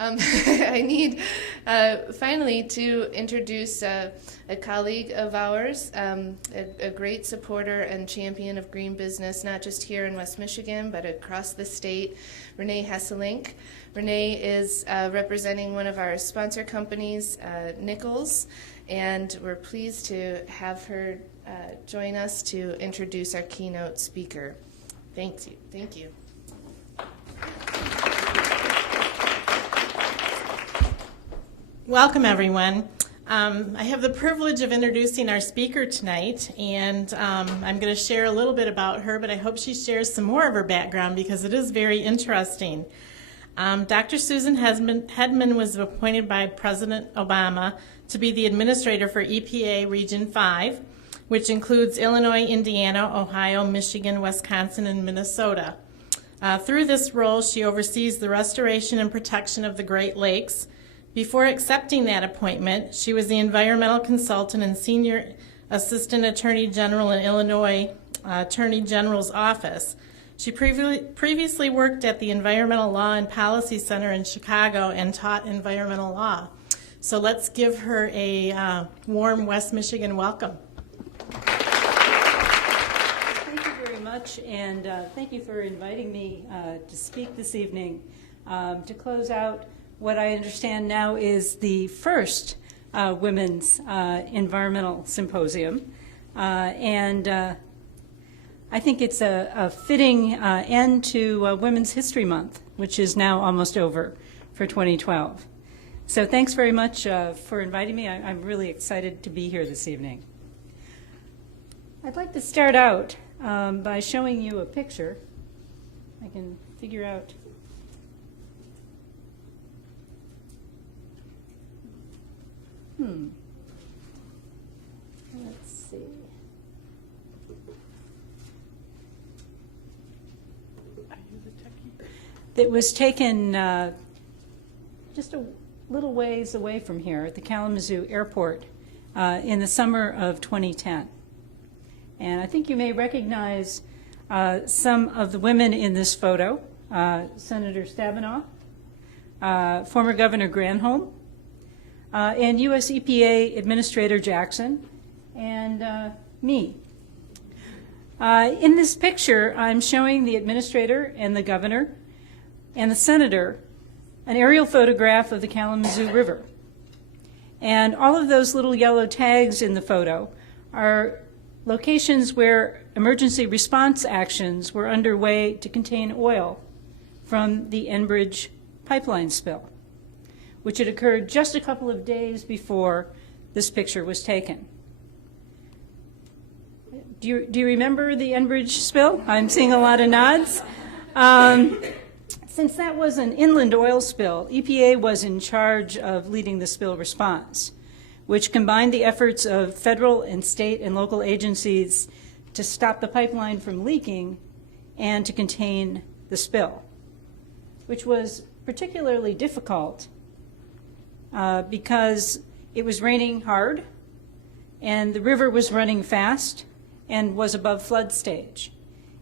I need finally to introduce a colleague of ours, a great supporter and champion of green business, not just here in West Michigan, but across the state, Renee Hesselink. Renee is representing one of our sponsor companies, Nichols, and we're pleased to have her join us to introduce our keynote speaker. Thank you. Thank you. Welcome, everyone. I have the privilege of introducing our speaker tonight, and I'm going to share a little bit about her, but I hope she shares some more of her background because it is very interesting. Dr. Susan Hedman was appointed by President Obama to be the administrator for EPA Region 5, which includes Illinois, Indiana, Ohio, Michigan, Wisconsin, and Minnesota. Through this role, she oversees the restoration and protection of the Great Lakes. Before accepting that appointment, she was the environmental consultant and senior assistant attorney general in Illinois Attorney General's office. She previously worked at the Environmental Law and Policy Center in Chicago and taught environmental law. So let's give her a warm West Michigan welcome. Thank you very much, and thank you for inviting me to speak this evening. To close out what I understand now is the first Women's Environmental Symposium, and I think it's a fitting end to Women's History Month, which is now almost over for 2012. So thanks very much for inviting me. I'm really excited to be here this evening. I'd like to start out by showing you a picture. I can figure out. Let's see. It was taken just a little ways away from here at the Kalamazoo Airport in the summer of 2010. And I think you may recognize some of the women in this photo. Senator Stabenow, former Governor Granholm, and U.S. EPA Administrator Jackson, and me. In this picture, I'm showing the administrator and the governor and the senator an aerial photograph of the Kalamazoo River. And all of those little yellow tags in the photo are locations where emergency response actions were underway to contain oil from the Enbridge pipeline spill, which had occurred just a couple of days before this picture was taken. Do you remember the Enbridge spill? I'm seeing a lot of nods. Since that was an inland oil spill, EPA was in charge of leading the spill response, which combined the efforts of federal and state and local agencies to stop the pipeline from leaking and to contain the spill, which was particularly difficult because it was raining hard and the river was running fast and was above flood stage.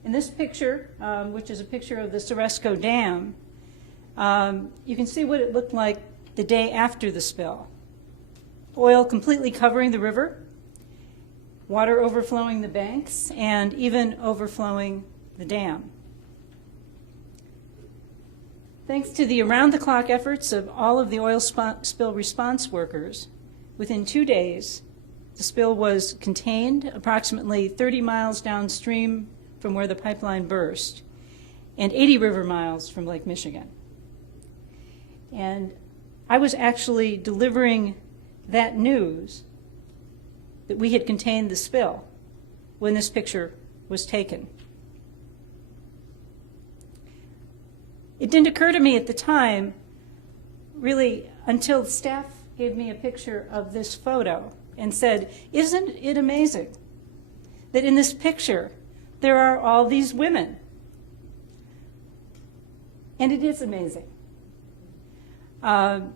In this picture, which is a picture of the Soresco Dam, you can see what it looked like the day after the spill. Oil completely covering the river, water overflowing the banks, and even overflowing the dam. Thanks to the around-the-clock efforts of all of the oil spill response workers, within 2 days, the spill was contained approximately 30 miles downstream from where the pipeline burst and 80 river miles from Lake Michigan. And I was actually delivering that news that we had contained the spill when this picture was taken. It didn't occur to me at the time, really, until staff gave me a picture of this photo and said, "Isn't it amazing that in this picture there are all these women?" And it is amazing. Governor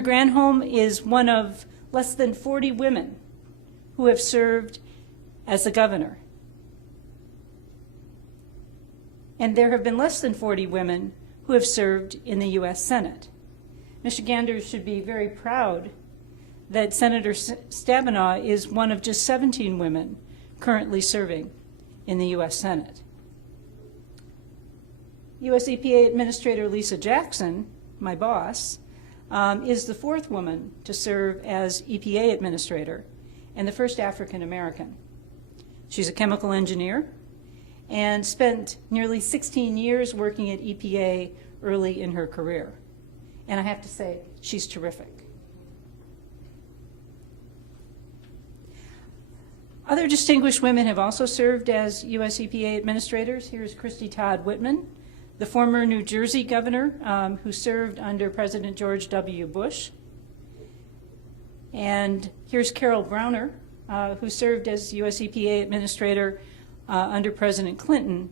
Granholm is one of less than 40 women who have served as the governor. And there have been less than 40 women who have served in the U.S. Senate. Michiganders should be very proud that Senator Stabenow is one of just 17 women currently serving in the U.S. Senate. U.S. EPA Administrator Lisa Jackson, my boss, is the 4th woman to serve as EPA Administrator and the first African American. She's a chemical engineer and spent nearly 16 years working at EPA early in her career. And I have to say, she's terrific. Other distinguished women have also served as U.S. EPA administrators. Here's Christy Todd Whitman, the former New Jersey governor who served under President George W. Bush. And here's Carol Browner, who served as U.S. EPA administrator under President Clinton.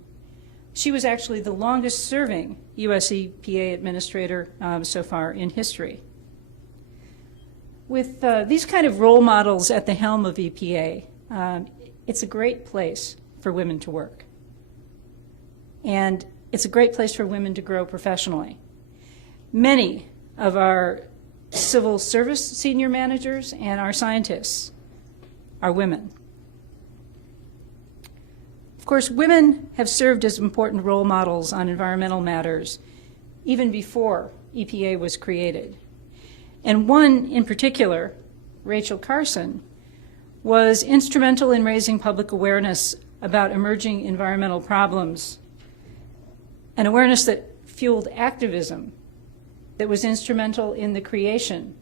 She was actually the longest serving U.S. EPA administrator so far in history. With these kind of role models at the helm of EPA, it's a great place for women to work. And it's a great place for women to grow professionally. Many of our civil service senior managers and our scientists are women. Of course, women have served as important role models on environmental matters even before EPA was created. And one in particular, Rachel Carson, was instrumental in raising public awareness about emerging environmental problems, an awareness that fueled activism that was instrumental in the creation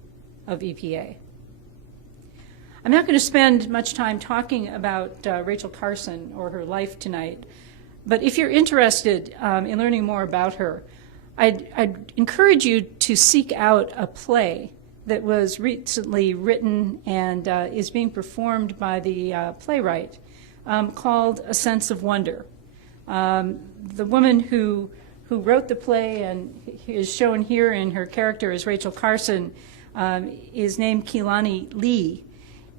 of EPA. I'm not going to spend much time talking about Rachel Carson or her life tonight, but if you're interested in learning more about her, I'd encourage you to seek out a play that was recently written and is being performed by the playwright called A Sense of Wonder. The woman who wrote the play and is shown here in her character as Rachel Carson is named Keelani Lee.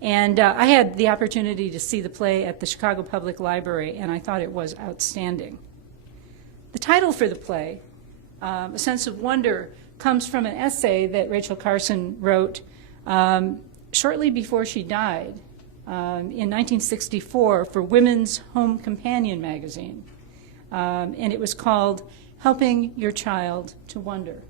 And I had the opportunity to see the play at the Chicago Public Library, and I thought it was outstanding. The title for the play, A Sense of Wonder, comes from an essay that Rachel Carson wrote shortly before she died in 1964 for Women's Home Companion magazine. And it was called Helping Your Child to Wonder.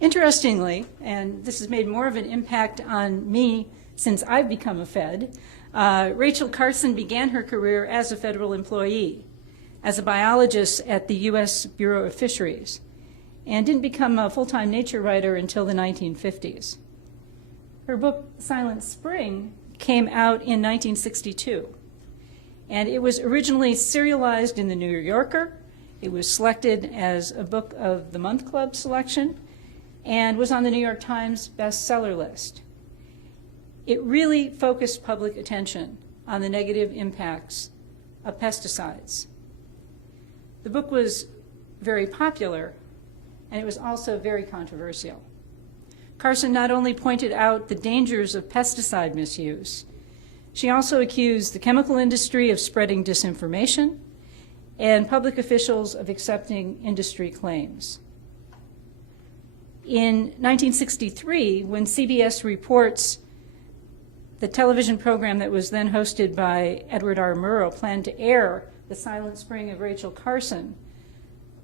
Interestingly, and this has made more of an impact on me since I've become a Fed, Rachel Carson began her career as a federal employee, as a biologist at the U.S. Bureau of Fisheries, and didn't become a full-time nature writer until the 1950s. Her book, Silent Spring, came out in 1962, and it was originally serialized in the New Yorker. It was selected as a Book of the Month Club selection, and was on the New York Times bestseller list. It really focused public attention on the negative impacts of pesticides. The book was very popular, and it was also very controversial. Carson not only pointed out the dangers of pesticide misuse, she also accused the chemical industry of spreading disinformation and public officials of accepting industry claims. In 1963, when CBS Reports, the television program that was then hosted by Edward R. Murrow, planned to air The Silent Spring of Rachel Carson,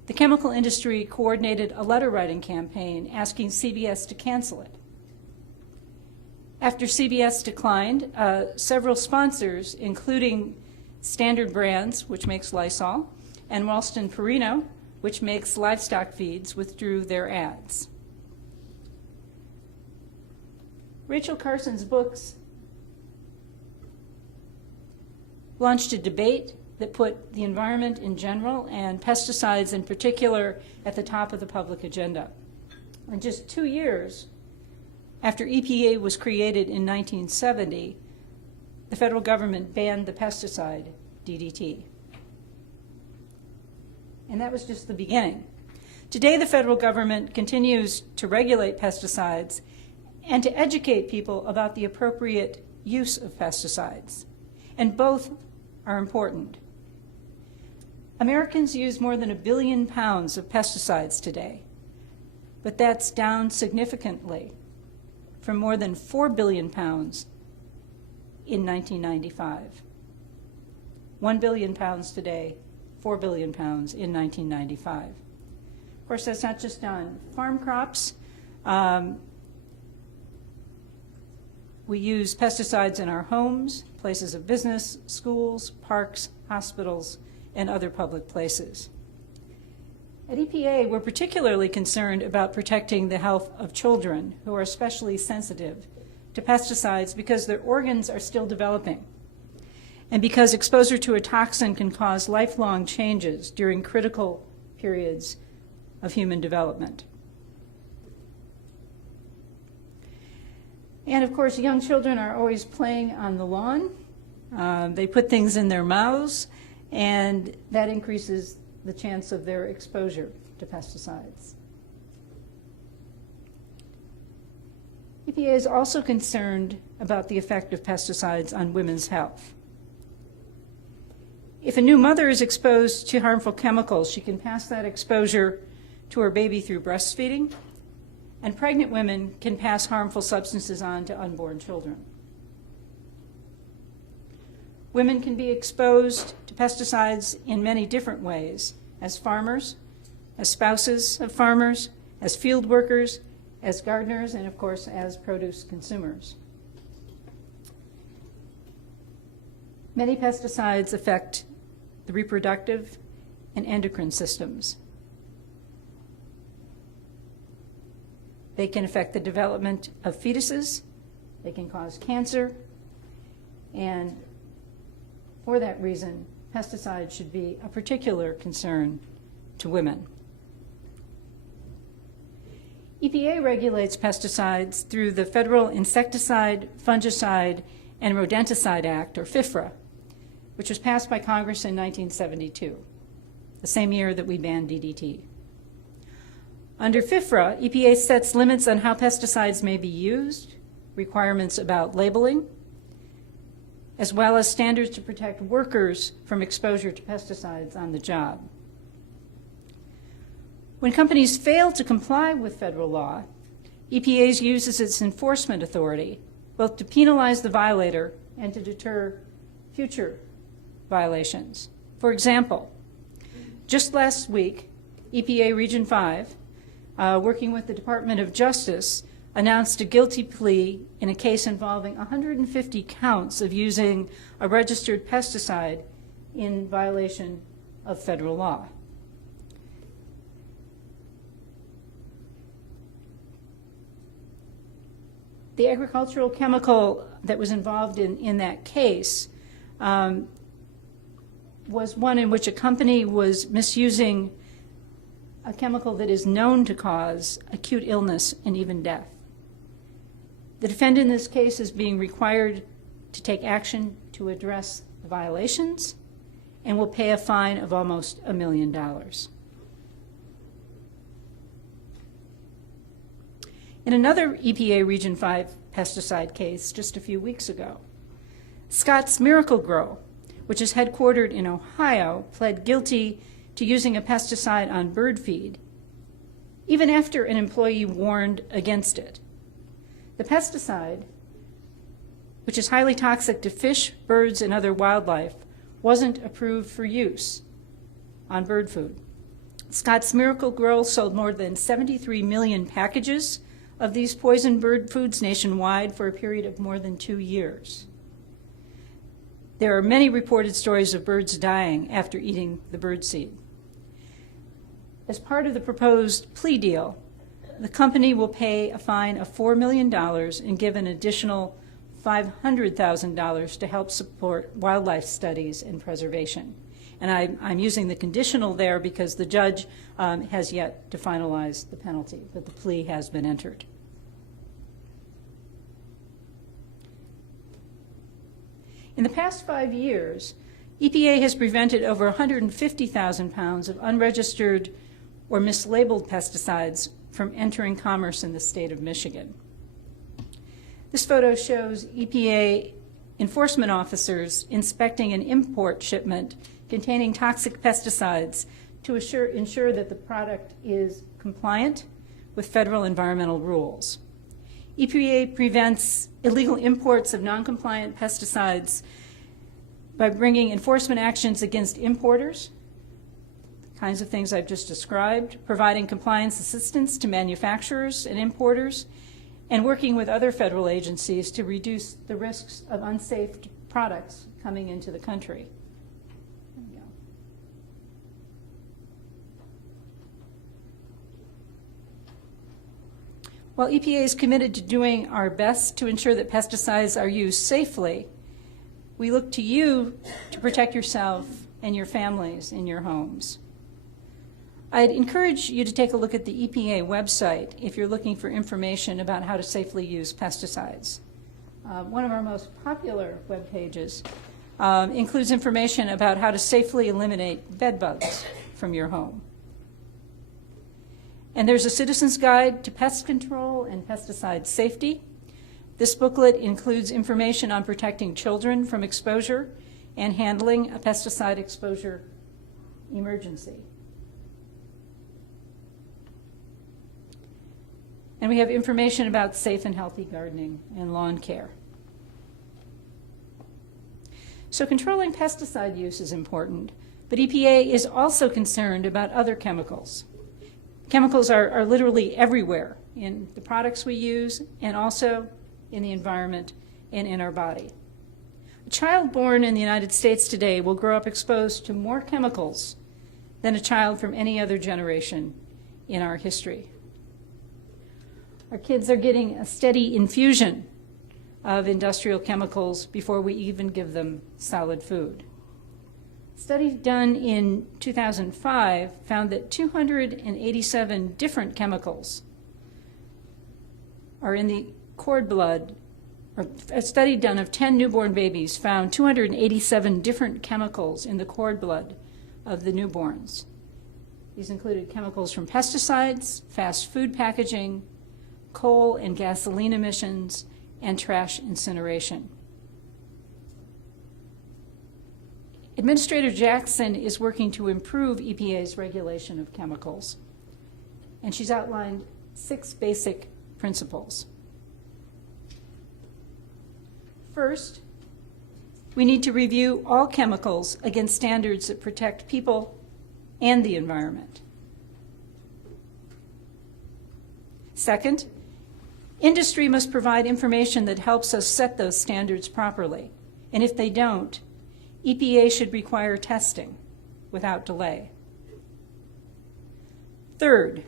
the chemical industry coordinated a letter-writing campaign asking CBS to cancel it. After CBS declined, several sponsors, including Standard Brands, which makes Lysol, and Ralston Purina, which makes livestock feeds, withdrew their ads. Rachel Carson's books launched a debate that put the environment in general and pesticides in particular at the top of the public agenda. In just 2 years after EPA was created in 1970, the federal government banned the pesticide DDT. And that was just the beginning. Today, the federal government continues to regulate pesticides and to educate people about the appropriate use of pesticides. And both are important. Americans use more than 1 billion pounds of pesticides today, but that's down significantly from more than 4 billion pounds in 1995. 1 billion pounds today, 4 billion pounds in 1995. Of course, that's not just on farm crops. We use pesticides in our homes, places of business, schools, parks, hospitals, and other public places. At EPA, we're particularly concerned about protecting the health of children who are especially sensitive to pesticides because their organs are still developing and because exposure to a toxin can cause lifelong changes during critical periods of human development. And of course, young children are always playing on the lawn. They put things in their mouths, and that increases the chance of their exposure to pesticides. EPA is also concerned about the effect of pesticides on women's health. If a new mother is exposed to harmful chemicals, she can pass that exposure to her baby through breastfeeding, and pregnant women can pass harmful substances on to unborn children. Women can be exposed to pesticides in many different ways, as farmers, as spouses of farmers, as field workers, as gardeners, and of course as produce consumers. Many pesticides affect the reproductive and endocrine systems. They can affect the development of fetuses, they can cause cancer, and for that reason, pesticides should be a particular concern to women. EPA regulates pesticides through the Federal Insecticide, Fungicide, and Rodenticide Act, or FIFRA, which was passed by Congress in 1972, the same year that we banned DDT. Under FIFRA, EPA sets limits on how pesticides may be used, requirements about labeling, as well as standards to protect workers from exposure to pesticides on the job. When companies fail to comply with federal law, EPA uses its enforcement authority both to penalize the violator and to deter future violations. For example, just last week, EPA Region 5, working with the Department of Justice, announced a guilty plea in a case involving 150 counts of using a registered pesticide in violation of federal law. The agricultural chemical that was involved in that case was one in which a company was misusing a chemical that is known to cause acute illness and even death. The defendant in this case is being required to take action to address the violations and will pay a fine of almost $1 million. In another EPA Region 5 pesticide case just a few weeks ago, Scott's Miracle-Gro, which is headquartered in Ohio, pled guilty to using a pesticide on bird feed, even after an employee warned against it. The pesticide, which is highly toxic to fish, birds, and other wildlife, wasn't approved for use on bird food. Scott's Miracle-Gro sold more than 73 million packages of these poisoned bird foods nationwide for a period of more than 2 years. There are many reported stories of birds dying after eating the birdseed. As part of the proposed plea deal, the company will pay a fine of $4 million and give an additional $500,000 to help support wildlife studies and preservation. And I'm using the conditional there because the judge has yet to finalize the penalty, but the plea has been entered. In the past 5 years, EPA has prevented over 150,000 pounds of unregistered or mislabeled pesticides from entering commerce in the state of Michigan. This photo shows EPA enforcement officers inspecting an import shipment containing toxic pesticides to ensure that the product is compliant with federal environmental rules. EPA prevents illegal imports of non-compliant pesticides by bringing enforcement actions against importers, the kinds of things I've just described, providing compliance assistance to manufacturers and importers, and working with other federal agencies to reduce the risks of unsafe products coming into the country. There we go. While EPA is committed to doing our best to ensure that pesticides are used safely, we look to you to protect yourself and your families in your homes. I'd encourage you to take a look at the EPA website if you're looking for information about how to safely use pesticides. One of our most popular web pages includes information about how to safely eliminate bed bugs from your home. And there's a citizen's guide to pest control and pesticide safety. This booklet includes information on protecting children from exposure and handling a pesticide exposure emergency. And we have information about safe and healthy gardening and lawn care. So controlling pesticide use is important, but EPA is also concerned about other chemicals. Chemicals are literally everywhere in the products we use and also in the environment and in our body. A child born in the United States today will grow up exposed to more chemicals than a child from any other generation in our history. Our kids are getting a steady infusion of industrial chemicals before we even give them solid food. A study done in 2005 found that 287 different chemicals are in the cord blood. Or a study done of 10 newborn babies found 287 different chemicals in the cord blood of the newborns. These included chemicals from pesticides, fast food packaging, coal and gasoline emissions, and trash incineration. Administrator Jackson is working to improve EPA's regulation of chemicals, and she's outlined 6 basic principles. First, we need to review all chemicals against standards that protect people and the environment. Second, industry must provide information that helps us set those standards properly, and if they don't, EPA should require testing without delay. Third,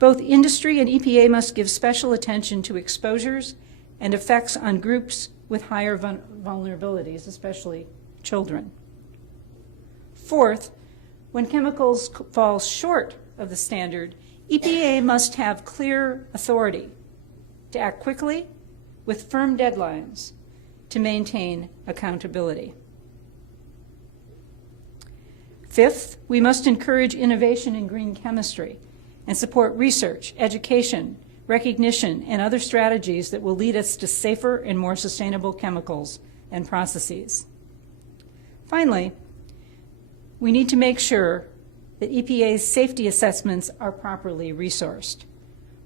both industry and EPA must give special attention to exposures and effects on groups with higher vulnerabilities, especially children. Fourth, when chemicals fall short of the standard, EPA must have clear authority to act quickly with firm deadlines to maintain accountability. Fifth, we must encourage innovation in green chemistry and support research, education, recognition, and other strategies that will lead us to safer and more sustainable chemicals and processes. Finally, we need to make sure that EPA's safety assessments are properly resourced,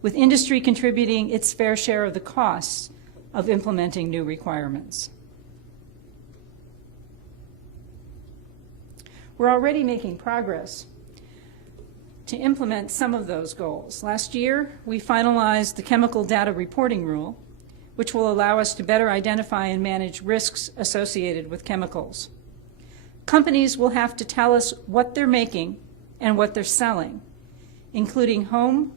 with industry contributing its fair share of the costs of implementing new requirements. We're already making progress to implement some of those goals. Last year, we finalized the Chemical Data Reporting Rule, which will allow us to better identify and manage risks associated with chemicals. Companies will have to tell us what they're making and what they're selling, including home,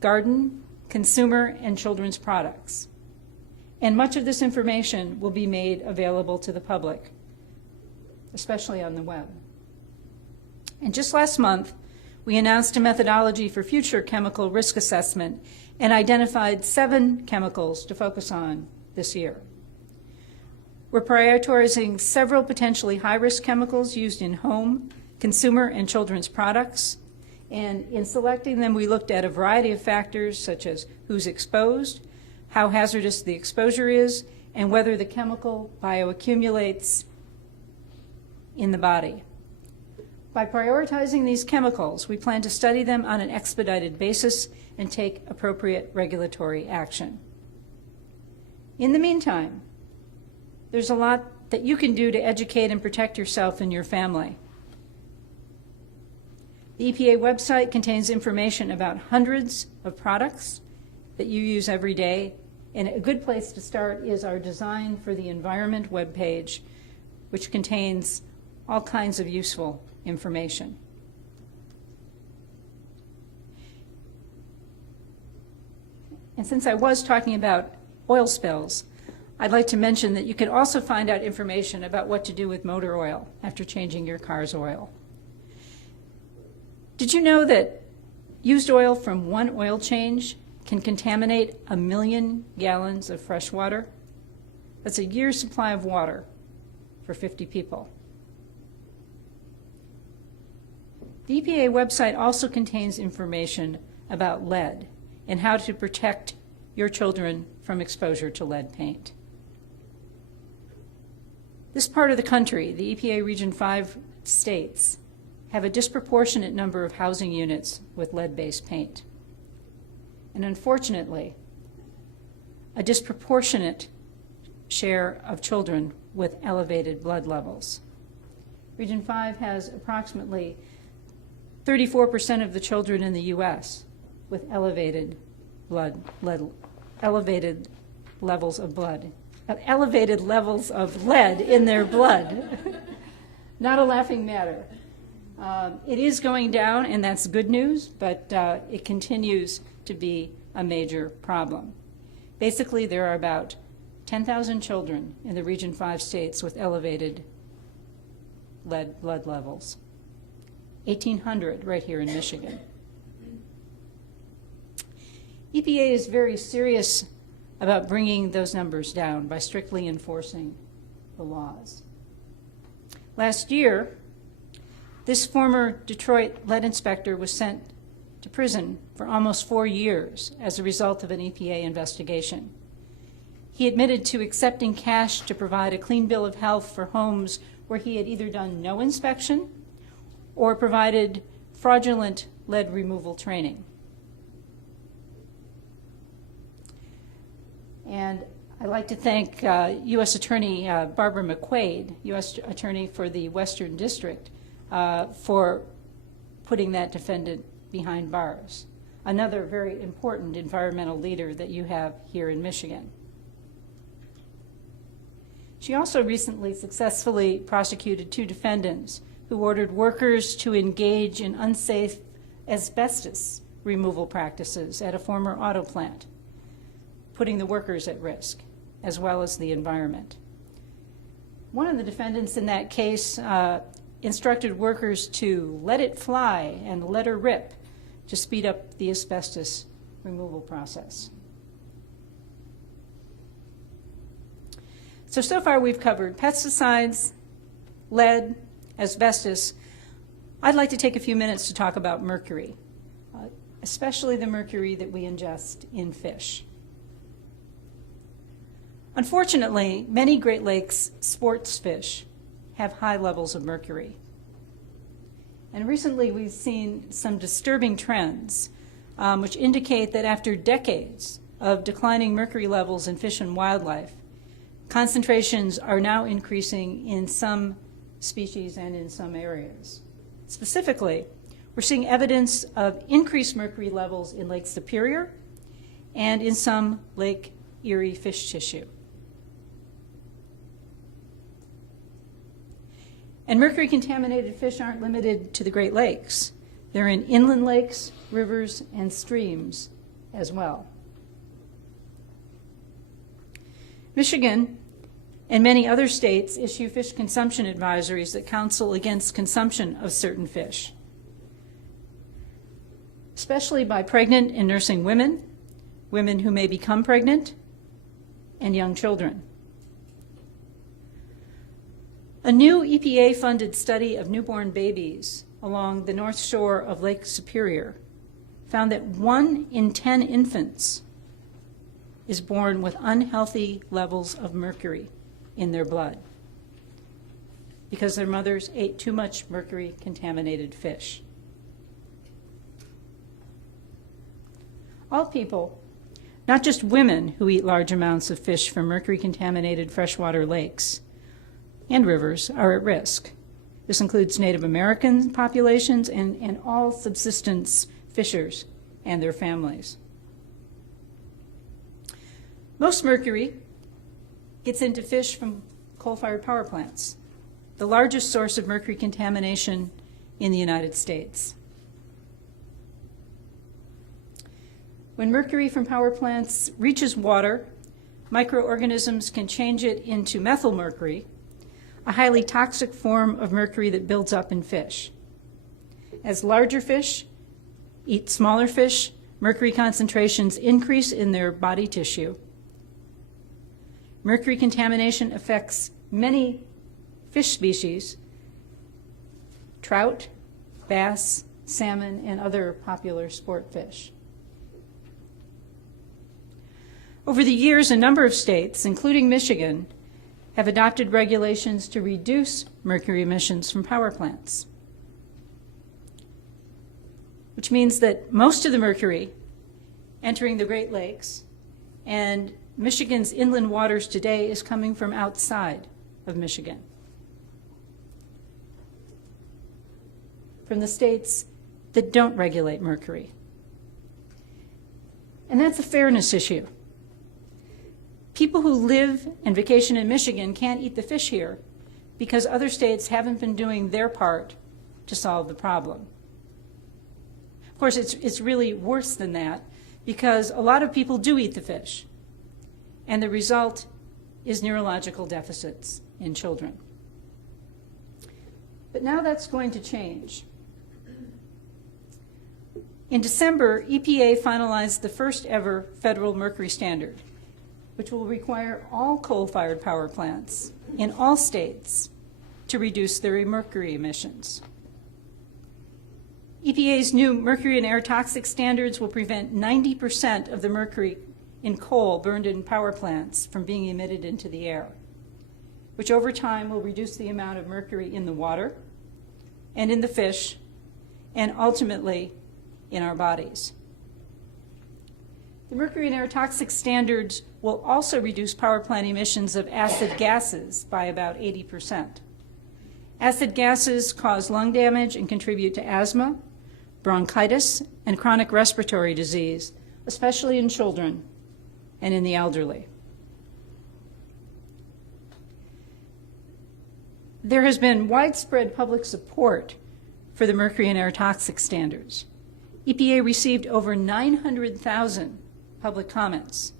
garden, consumer, and children's products. And much of this information will be made available to the public, especially on the web. And just last month, we announced a methodology for future chemical risk assessment and identified 7 chemicals to focus on this year. We're prioritizing several potentially high-risk chemicals used in home, consumer, and children's products. And in selecting them, we looked at a variety of factors such as who's exposed, how hazardous the exposure is, and whether the chemical bioaccumulates in the body. By prioritizing these chemicals, we plan to study them on an expedited basis and take appropriate regulatory action. In the meantime, there's a lot that you can do to educate and protect yourself and your family. The EPA website contains information about hundreds of products that you use every day, and a good place to start is our Design for the Environment webpage, which contains all kinds of useful information. And since I was talking about oil spills, I'd like to mention that you can also find out information about what to do with motor oil after changing your car's oil. Did you know that used oil from one oil change can contaminate 1 million gallons of fresh water? That's a year's supply of water for 50 people. The EPA website also contains information about lead and how to protect your children from exposure to lead paint. This part of the country, the EPA Region 5 states, have a disproportionate number of housing units with lead-based paint. And unfortunately, a disproportionate share of children with elevated blood levels. Region 5 has approximately 34% of the children in the U.S. with elevated levels of lead in their blood. Not a laughing matter. It is going down, and that's good news, but it continues to be a major problem. Basically, there are about 10,000 children in the Region 5 states with elevated lead blood levels. 1,800 right here in Michigan. EPA is very serious about bringing those numbers down by strictly enforcing the laws. Last year, this former Detroit lead inspector was sent to prison for almost 4 years as a result of an EPA investigation. He admitted to accepting cash to provide a clean bill of health for homes where he had either done no inspection or provided fraudulent lead removal training. And I'd like to thank U.S. Attorney Barbara McQuaid, U.S. Attorney for the Western District, for putting that defendant behind bars. Another very important environmental leader that you have here in Michigan. She also recently successfully prosecuted 2 defendants who ordered workers to engage in unsafe asbestos removal practices at a former auto plant, putting the workers at risk, as well as the environment. One of the defendants in that case instructed workers to let it fly and let her rip to speed up the asbestos removal process. So far we've covered pesticides, lead, asbestos. I'd like to take a few minutes to talk about mercury, especially the mercury that we ingest in fish. Unfortunately, many Great Lakes sports fish have high levels of mercury. And recently we've seen some disturbing trends which indicate that after decades of declining mercury levels in fish and wildlife, concentrations are now increasing in some species and in some areas. Specifically, we're seeing evidence of increased mercury levels in Lake Superior and in some Lake Erie fish tissue. And mercury-contaminated fish aren't limited to the Great Lakes. They're in inland lakes, rivers, and streams as well. Michigan and many other states issue fish consumption advisories that counsel against consumption of certain fish, especially by pregnant and nursing women, women who may become pregnant, and young children. A new EPA-funded study of newborn babies along the north shore of Lake Superior found that 1 in 10 infants is born with unhealthy levels of mercury in their blood. because their mothers ate too much mercury-contaminated fish. All people, not just women who eat large amounts of fish from mercury-contaminated freshwater lakes and rivers, are at risk. This includes Native American populations and all subsistence fishers and their families. Most mercury gets into fish from coal-fired power plants, the largest source of mercury contamination in the United States. When mercury from power plants reaches water, microorganisms can change it into methylmercury, a highly toxic form of mercury that builds up in fish. As larger fish eat smaller fish, mercury concentrations increase in their body tissue. Mercury contamination affects many fish species, trout, bass, salmon, and other popular sport fish. Over the years, a number of states, including Michigan, have adopted regulations to reduce mercury emissions from power plants, which means that most of the mercury entering the Great Lakes and Michigan's inland waters today is coming from outside of Michigan, from the states that don't regulate mercury. And that's a fairness issue. People who live and vacation in Michigan can't eat the fish here because other states haven't been doing their part to solve the problem. Of course, it's really worse than that because a lot of people do eat the fish, and the result is neurological deficits in children. But now that's going to change. In December, EPA finalized the first ever federal mercury standard, which will require all coal-fired power plants in all states to reduce their mercury emissions. EPA's new mercury and air toxic standards will prevent 90% of the mercury in coal burned in power plants from being emitted into the air, which over time will reduce the amount of mercury in the water and in the fish and ultimately in our bodies. The mercury and air toxic standards will also reduce power plant emissions of acid gases by about 80%. Acid gases cause lung damage and contribute to asthma, bronchitis, and chronic respiratory disease, especially in children and in the elderly. There has been widespread public support for the mercury and air toxic standards. EPA received over 900,000 public comments,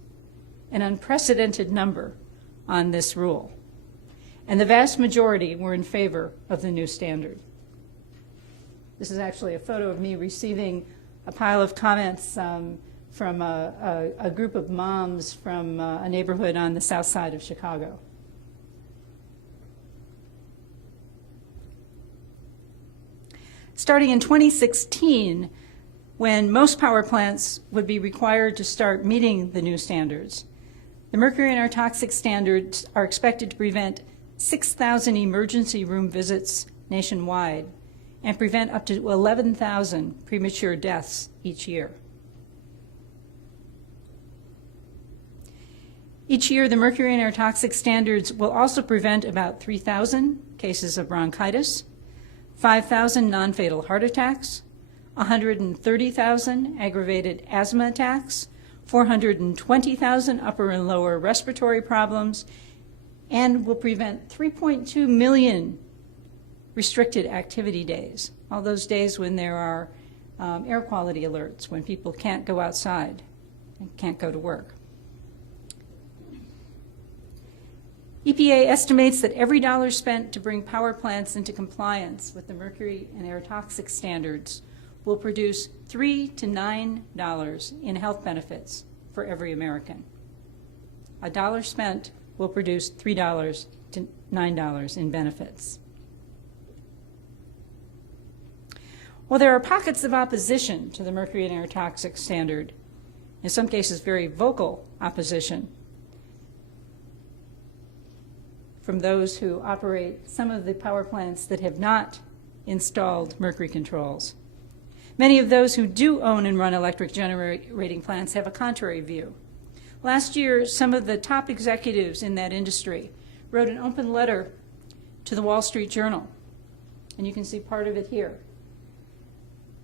an unprecedented number on this rule. And the vast majority were in favor of the new standard. This is actually a photo of me receiving a pile of comments from a group of moms from a neighborhood on the south side of Chicago. Starting in 2016, when most power plants would be required to start meeting the new standards, the mercury and air toxic standards are expected to prevent 6,000 emergency room visits nationwide and prevent up to 11,000 premature deaths each year. Each year, the mercury and air toxic standards will also prevent about 3,000 cases of bronchitis, 5,000 non-fatal heart attacks, 130,000 aggravated asthma attacks, 420,000 upper and lower respiratory problems, and will prevent 3.2 million restricted activity days, all those days when there are air quality alerts, when people can't go outside and can't go to work. EPA estimates that every dollar spent to bring power plants into compliance with the mercury and air toxic standards will produce $3 to $9 in health benefits for every American. A dollar spent will produce $3 to $9 in benefits. Well, there are pockets of opposition to the mercury and air toxic standard, in some cases very vocal opposition. from those who operate some of the power plants that have not installed mercury controls. Many of those who do own and run electric generating plants have a contrary view. Last year, some of the top executives in that industry wrote an open letter to the Wall Street Journal, and you can see part of it here.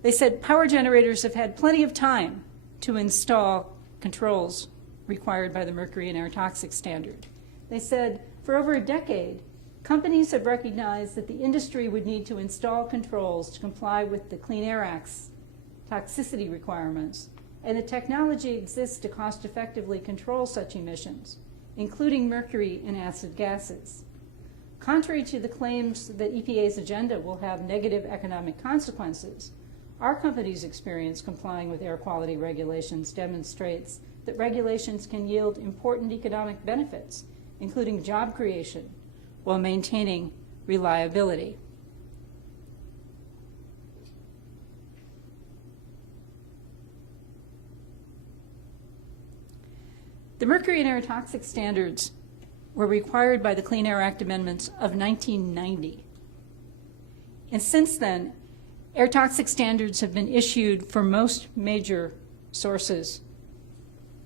They said power generators have had plenty of time to install controls required by the mercury and air toxic standard. They said for over a decade, companies have recognized that the industry would need to install controls to comply with the Clean Air Act's toxicity requirements, and the technology exists to cost-effectively control such emissions, including mercury and acid gases. Contrary to the claims that EPA's agenda will have negative economic consequences, our company's experience complying with air quality regulations demonstrates that regulations can yield important economic benefits, including job creation, while maintaining reliability. The mercury and air toxic standards were required by the Clean Air Act amendments of 1990. And since then, air toxic standards have been issued for most major sources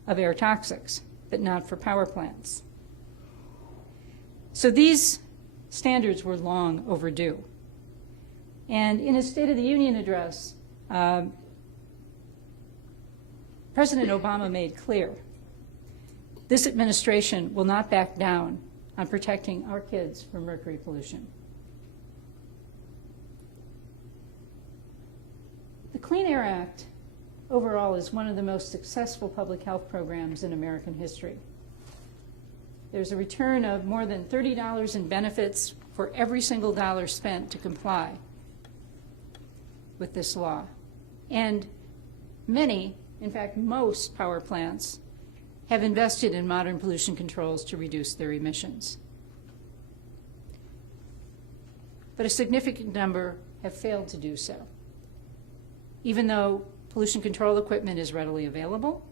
of air toxics, but not for power plants. So these standards were long overdue. And in his State of the Union address, President Obama made clear this administration will not back down on protecting our kids from mercury pollution. The Clean Air Act overall is one of the most successful public health programs in American history. There's a return of more than $30 in benefits for every single dollar spent to comply with this law. And many, in fact most power plants, have invested in modern pollution controls to reduce their emissions. But a significant number have failed to do so, even though pollution control equipment is readily available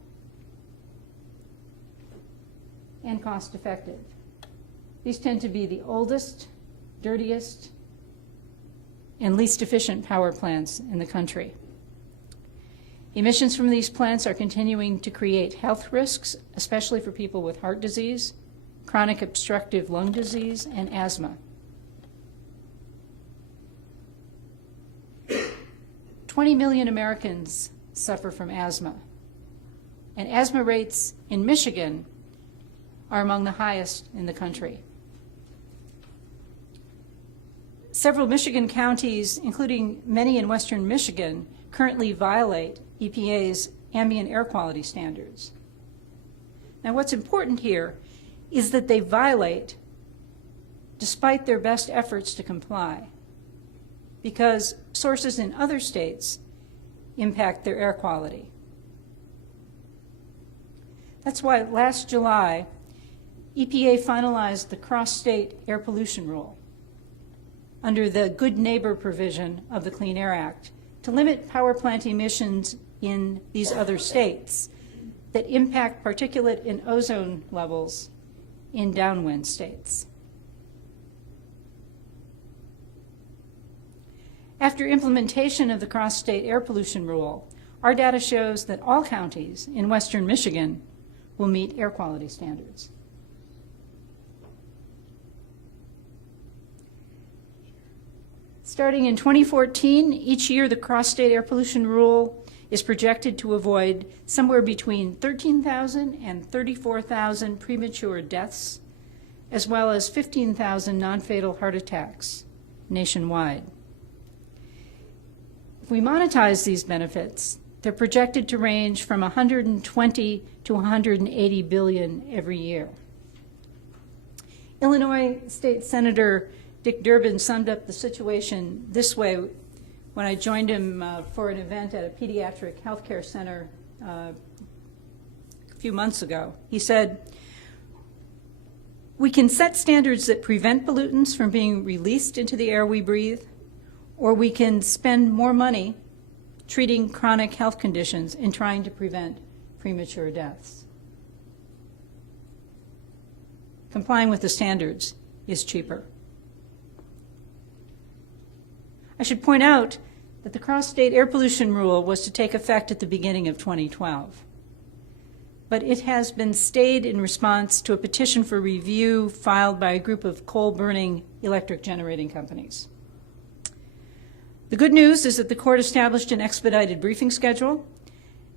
and cost-effective. These tend to be the oldest, dirtiest, and least efficient power plants in the country. Emissions from these plants are continuing to create health risks, especially for people with heart disease, chronic obstructive lung disease, and asthma. 20 million Americans suffer from asthma, and asthma rates in Michigan are among the highest in the country. Several Michigan counties, including many in western Michigan, currently violate EPA's ambient air quality standards. Now, what's important here is that they violate despite their best efforts to comply, because sources in other states impact their air quality. That's why last July, EPA finalized the cross-state air pollution rule under the Good Neighbor provision of the Clean Air Act to limit power plant emissions in these other states that impact particulate and ozone levels in downwind states. After implementation of the cross-state air pollution rule, our data shows that all counties in western Michigan will meet air quality standards. Starting in 2014, each year the cross-state air pollution rule is projected to avoid somewhere between 13,000 and 34,000 premature deaths, as well as 15,000 non-fatal heart attacks nationwide. If we monetize these benefits, they're projected to range from 120 to 180 billion every year. Illinois State Senator Dick Durbin summed up the situation this way when I joined him for an event at a pediatric healthcare center a few months ago. He said, "We can set standards that prevent pollutants from being released into the air we breathe, or we can spend more money treating chronic health conditions and trying to prevent premature deaths." Complying with the standards is cheaper. I should point out that the cross-state air pollution rule was to take effect at the beginning of 2012. But it has been stayed in response to a petition for review filed by a group of coal-burning electric generating companies. The good news is that the court established an expedited briefing schedule,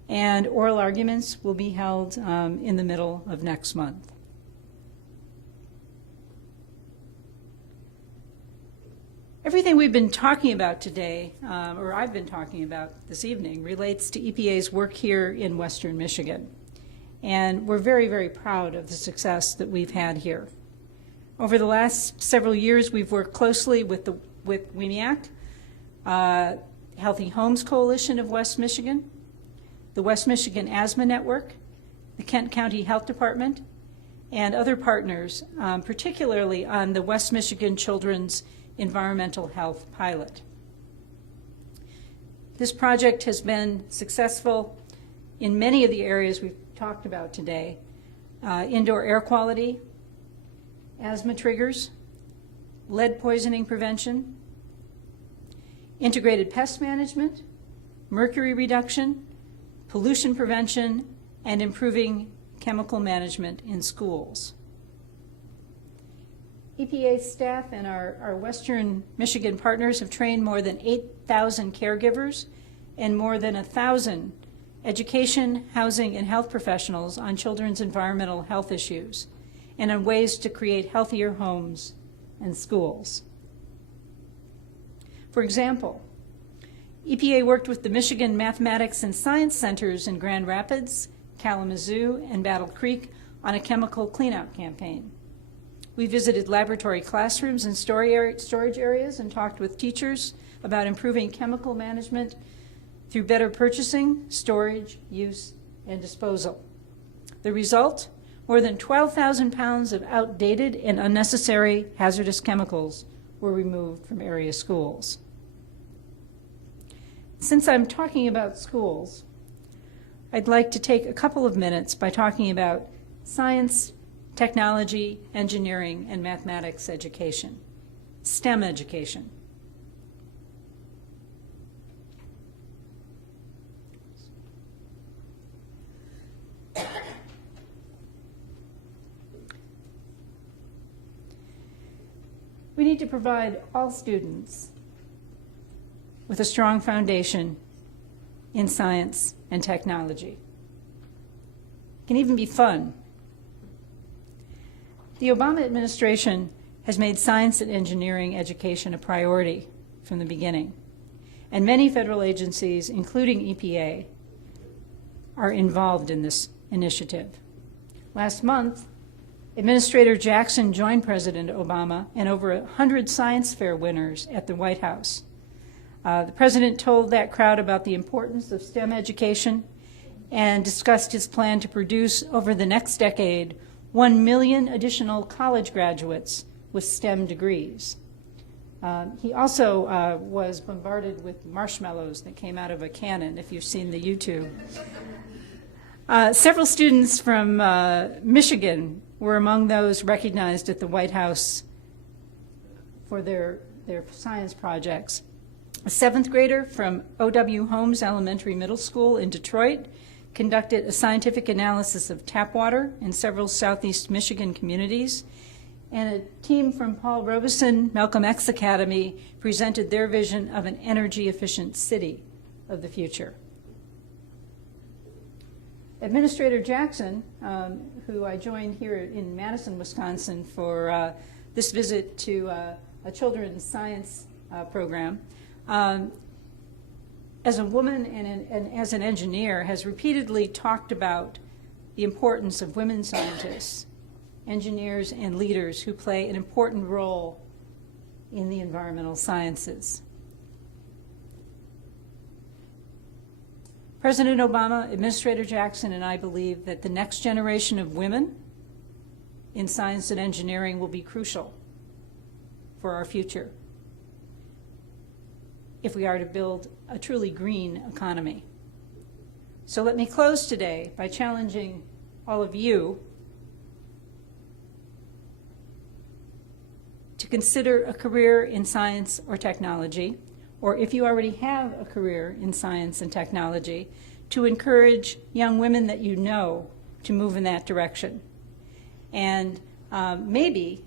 and oral arguments will be held in the middle of next month. Everything we've been talking about today, or I've been talking about this evening, relates to EPA's work here in Western Michigan. And we're very, very proud of the success that we've had here. Over the last several years, we've worked closely with WMEAC, Healthy Homes Coalition of West Michigan, the West Michigan Asthma Network, the Kent County Health Department, and other partners, particularly on the West Michigan Children's Environmental Health Pilot. This project has been successful in many of the areas we've talked about today: indoor air quality, asthma triggers, lead poisoning prevention, integrated pest management, mercury reduction, pollution prevention, and improving chemical management in schools. EPA staff and our Western Michigan partners have trained more than 8,000 caregivers and more than 1,000 education, housing, and health professionals on children's environmental health issues and on ways to create healthier homes and schools. For example, EPA worked with the Michigan Mathematics and Science Centers in Grand Rapids, Kalamazoo, and Battle Creek on a chemical cleanout campaign. We visited laboratory classrooms and storage areas and talked with teachers about improving chemical management through better purchasing, storage, use, and disposal. The result? More than 12,000 pounds of outdated and unnecessary hazardous chemicals were removed from area schools. Since I'm talking about schools, I'd like to take a couple of minutes by talking about science, technology, engineering, and mathematics education, STEM education. We need to provide all students with a strong foundation in science and technology. It can even be fun. The Obama administration has made science and engineering education a priority from the beginning, and many federal agencies, including EPA, are involved in this initiative. Last month, Administrator Jackson joined President Obama and over 100 science fair winners at the White House. The president told that crowd about the importance of STEM education and discussed his plan to produce over the next decade 1 million additional college graduates with STEM degrees. He also was bombarded with marshmallows that came out of a cannon, if you've seen the YouTube. Several students from Michigan were among those recognized at the White House for their science projects. A 7th grader from O.W. Holmes Elementary Middle School in Detroit conducted a scientific analysis of tap water in several southeast Michigan communities, and a team from Paul Robeson Malcolm X Academy presented their vision of an energy-efficient city of the future. Administrator Jackson, who I joined here in Madison, Wisconsin for this visit to a children's science program, as a woman and as an engineer, has repeatedly talked about the importance of women scientists, engineers, and leaders who play an important role in the environmental sciences. President Obama, Administrator Jackson, and I believe that the next generation of women in science and engineering will be crucial for our future if we are to build a truly green economy. So let me close today by challenging all of you consider a career in science or technology, or if you already have a career in science and technology, to encourage young women that you know to move in that direction. And maybe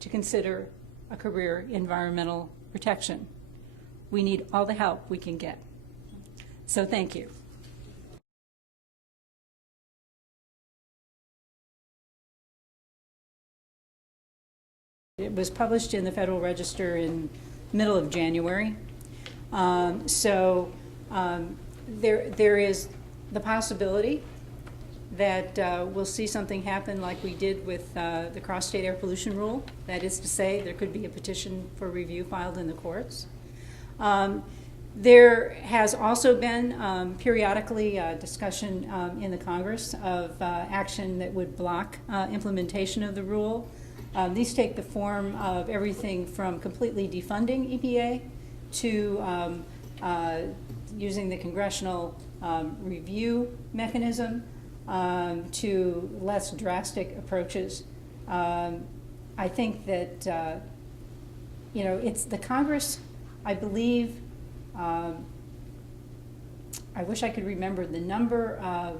to consider a career in environmental protection. We need all the help we can get. So thank you. It was published in the Federal Register in middle of January. There is the possibility that we'll see something happen like we did with the cross-state air pollution rule. That is to say, there could be a petition for review filed in the courts. There has also been periodically discussion in the Congress of action that would block implementation of the rule. These take the form of everything from completely defunding EPA to using the congressional review mechanism to less drastic approaches. I think that it's the Congress, I believe, I wish I could remember the number of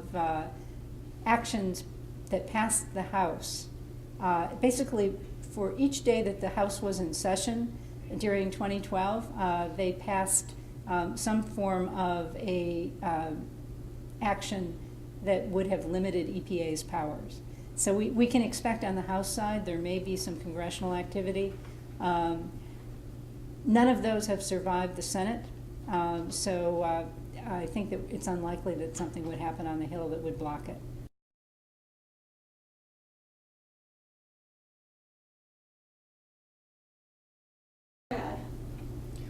actions that passed the House. Basically, for each day that the House was in session during 2012, they passed some form of a action that would have limited EPA's powers. So we can expect on the House side there may be some congressional activity. None of those have survived the Senate, so I think that it's unlikely that something would happen on the Hill that would block it.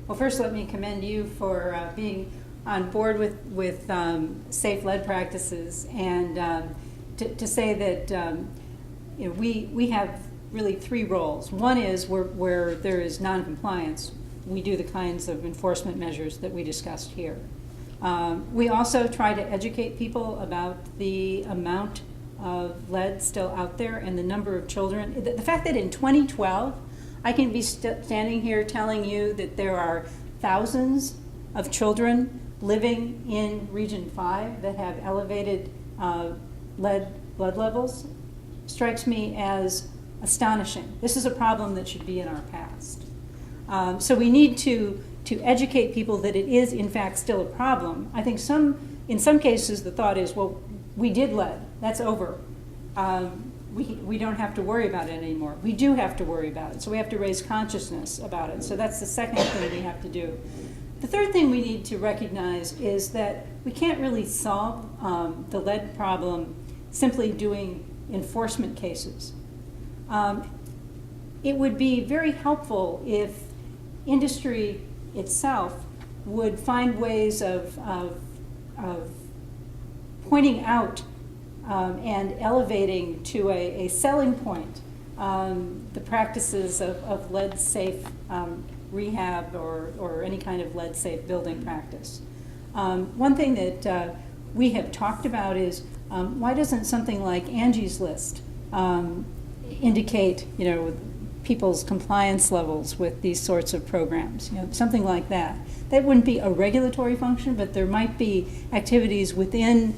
Well, first let me commend you for being on board with safe lead practices, and to say that we have really three roles. One is where there is noncompliance, we do the kinds of enforcement measures that we discussed here. We also try to educate people about the amount of lead still out there and the number of children. The fact that in 2012, I can be standing here telling you that there are thousands of children living in Region 5 that have elevated lead blood levels strikes me as astonishing. This is a problem that should be in our past. So we need to educate people that it is in fact still a problem. I think in some cases the thought is, well, we did lead, that's over. We don't have to worry about it anymore. We do have to worry about it, so we have to raise consciousness about it. So that's the second thing we have to do. The third thing we need to recognize is that we can't really solve the lead problem simply doing enforcement cases. It would be very helpful if industry itself would find ways of pointing out and elevating to a selling point the practices of lead-safe rehab or any kind of lead-safe building practice. One thing that we have talked about is why doesn't something like Angie's List indicate, people's compliance levels with these sorts of programs, something like that. That wouldn't be a regulatory function, but there might be activities within,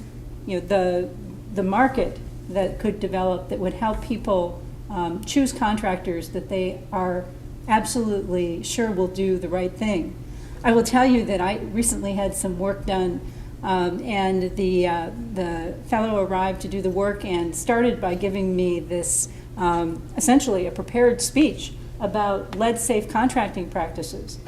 the market that could develop that would help people choose contractors that they are absolutely sure will do the right thing. I will tell you that I recently had some work done, and the fellow arrived to do the work and started by giving me this essentially a prepared speech about lead-safe contracting practices.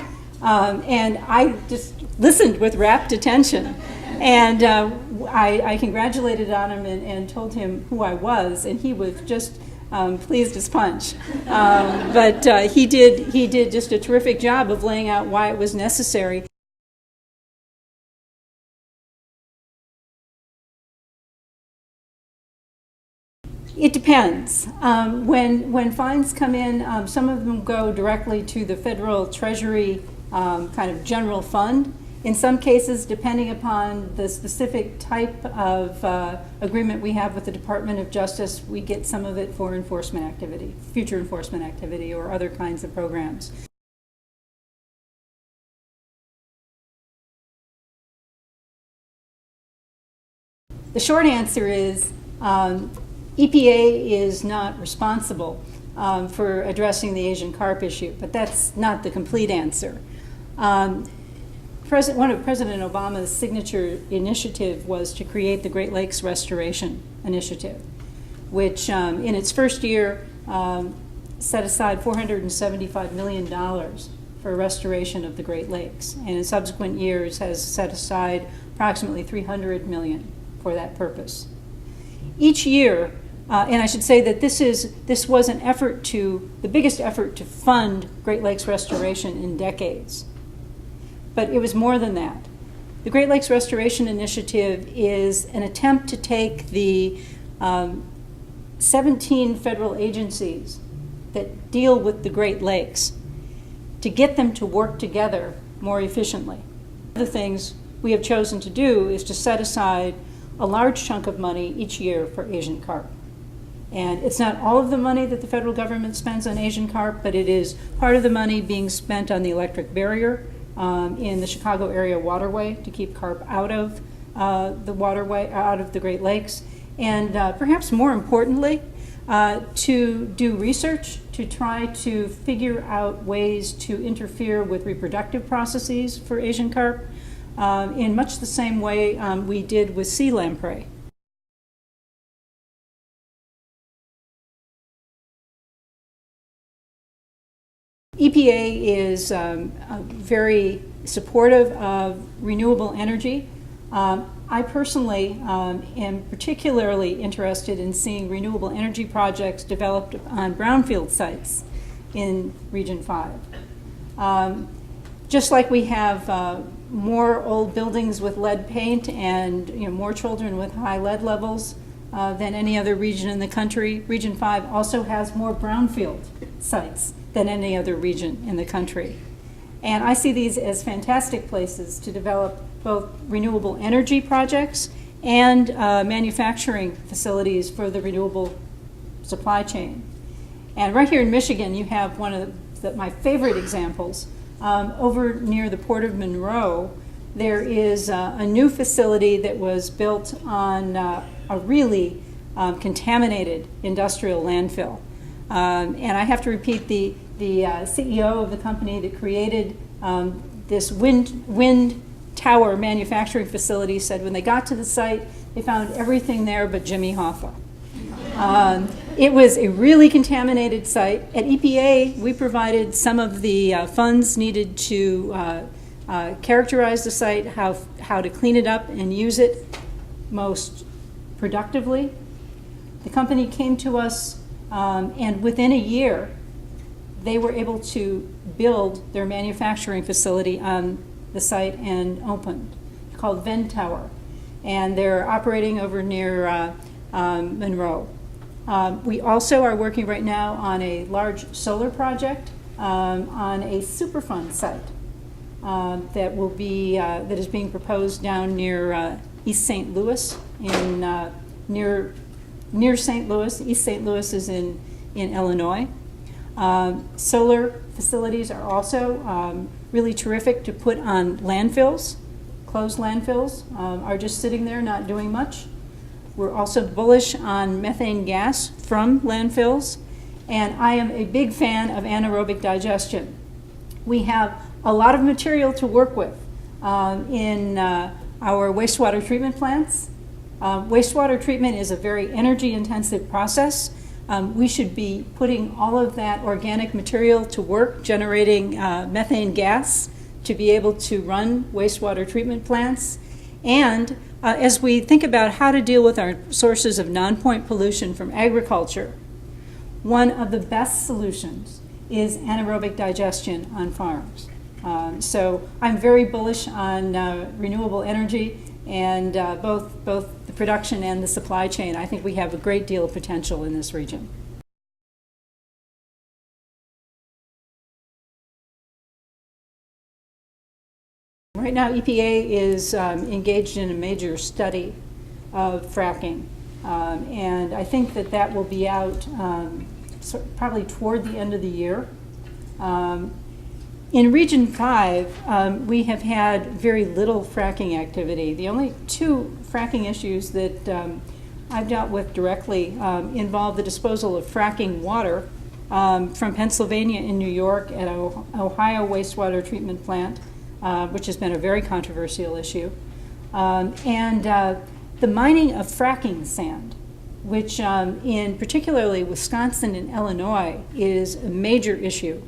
And I just listened with rapt attention. And I congratulated on him and told him who I was, and he was just pleased as punch. But he did just a terrific job of laying out why it was necessary. It depends. When fines come in, some of them go directly to the federal treasury kind of general fund, In some cases, depending upon the specific type of agreement we have with the Department of Justice, we get some of it for enforcement activity, future enforcement activity, or other kinds of programs. The short answer is EPA is not responsible for addressing the Asian carp issue, but that's not the complete answer. One of President Obama's signature initiative was to create the Great Lakes Restoration Initiative, which in its first year set aside $475 million for restoration of the Great Lakes, and in subsequent years has set aside approximately $300 million for that purpose. Each year, and I should say that this was an effort the biggest effort to fund Great Lakes restoration in decades. But it was more than that. The Great Lakes Restoration Initiative is an attempt to take the 17 federal agencies that deal with the Great Lakes to get them to work together more efficiently. One of the things we have chosen to do is to set aside a large chunk of money each year for Asian carp. And it's not all of the money that the federal government spends on Asian carp, but it is part of the money being spent on the electric barrier in the Chicago area waterway to keep carp out of the waterway, out of the Great Lakes. And perhaps more importantly, to do research to try to figure out ways to interfere with reproductive processes for Asian carp in much the same way we did with sea lamprey. EPA is very supportive of renewable energy. I personally am particularly interested in seeing renewable energy projects developed on brownfield sites in Region 5. Just like we have more old buildings with lead paint and more children with high lead levels than any other region in the country, Region 5 also has more brownfield sites than any other region in the country. And I see these as fantastic places to develop both renewable energy projects and manufacturing facilities for the renewable supply chain. And right here in Michigan, you have one of my favorite examples. Over near the Port of Monroe, there is a new facility that was built on a really contaminated industrial landfill. And I have to repeat, the CEO of the company that created this wind tower manufacturing facility said when they got to the site, they found everything there but Jimmy Hoffa. It was a really contaminated site. At EPA, we provided some of the funds needed to characterize the site, how to clean it up and use it most productively. The company came to us, and within a year, they were able to build their manufacturing facility on the site and opened, called Vent Tower. And they're operating over near Monroe. We also are working right now on a large solar project on a Superfund site that will be that is being proposed down near East St. Louis near St. Louis. East St. Louis is in Illinois. Solar facilities are also really terrific to put on landfills. Closed landfills are just sitting there not doing much. We're also bullish on methane gas from landfills, and I am a big fan of anaerobic digestion. We have a lot of material to work with in our wastewater treatment plants. Wastewater treatment is a very energy-intensive process. We should be putting all of that organic material to work, generating methane gas to be able to run wastewater treatment plants. And as we think about how to deal with our sources of non-point pollution from agriculture, one of the best solutions is anaerobic digestion on farms. So I'm very bullish on renewable energy and both the production and the supply chain. I think we have a great deal of potential in this region. Right now, EPA is engaged in a major study of fracking, and I think that that will be out probably toward the end of the year. In Region 5, we have had very little fracking activity. The only two fracking issues that I've dealt with directly involve the disposal of fracking water from Pennsylvania and New York at an Ohio wastewater treatment plant, which has been a very controversial issue, and the mining of fracking sand, which in particularly Wisconsin and Illinois is a major issue.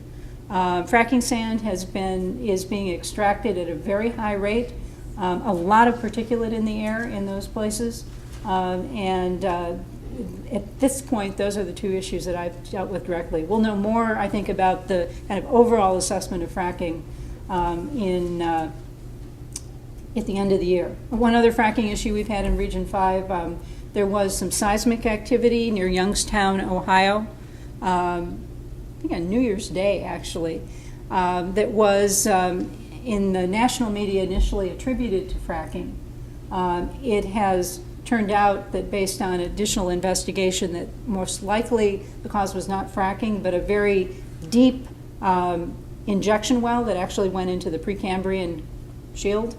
Fracking sand is being extracted at a very high rate, a lot of particulate in the air in those places, and at this point, those are the two issues that I've dealt with directly. We'll know more, I think, about the kind of overall assessment of fracking at the end of the year. One other fracking issue we've had in Region 5, there was some seismic activity near Youngstown, Ohio, I think on New Year's Day, actually, that was in the national media initially attributed to fracking. It has turned out that based on additional investigation that most likely the cause was not fracking, but a very deep injection well that actually went into the Precambrian shield.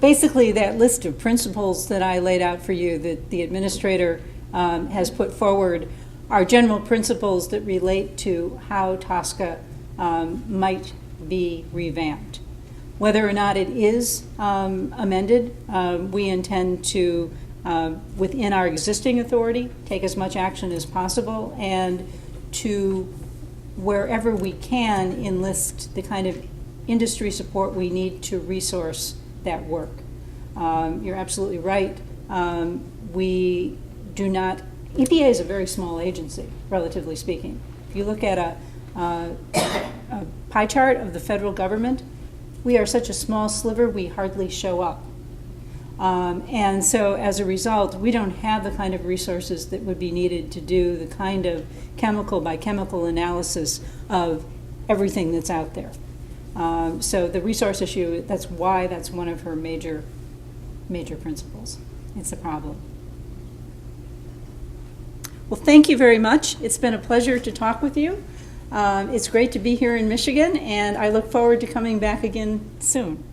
Basically, that list of principles that I laid out for you that the administrator has put forward are general principles that relate to how TSCA might be revamped. Whether or not it is amended, we intend to, within our existing authority, take as much action as possible and to, wherever we can, enlist the kind of industry support we need to resource that work. You're absolutely right. We do not, EPA is a very small agency, relatively speaking. If you look at a pie chart of the federal government, we are such a small sliver, we hardly show up. And so as a result, we don't have the kind of resources that would be needed to do the kind of chemical by chemical analysis of everything that's out there. So the resource issue, that's why that's one of her major principles. It's a problem. Well, thank you very much. It's been a pleasure to talk with you. It's great to be here in Michigan, and I look forward to coming back again soon.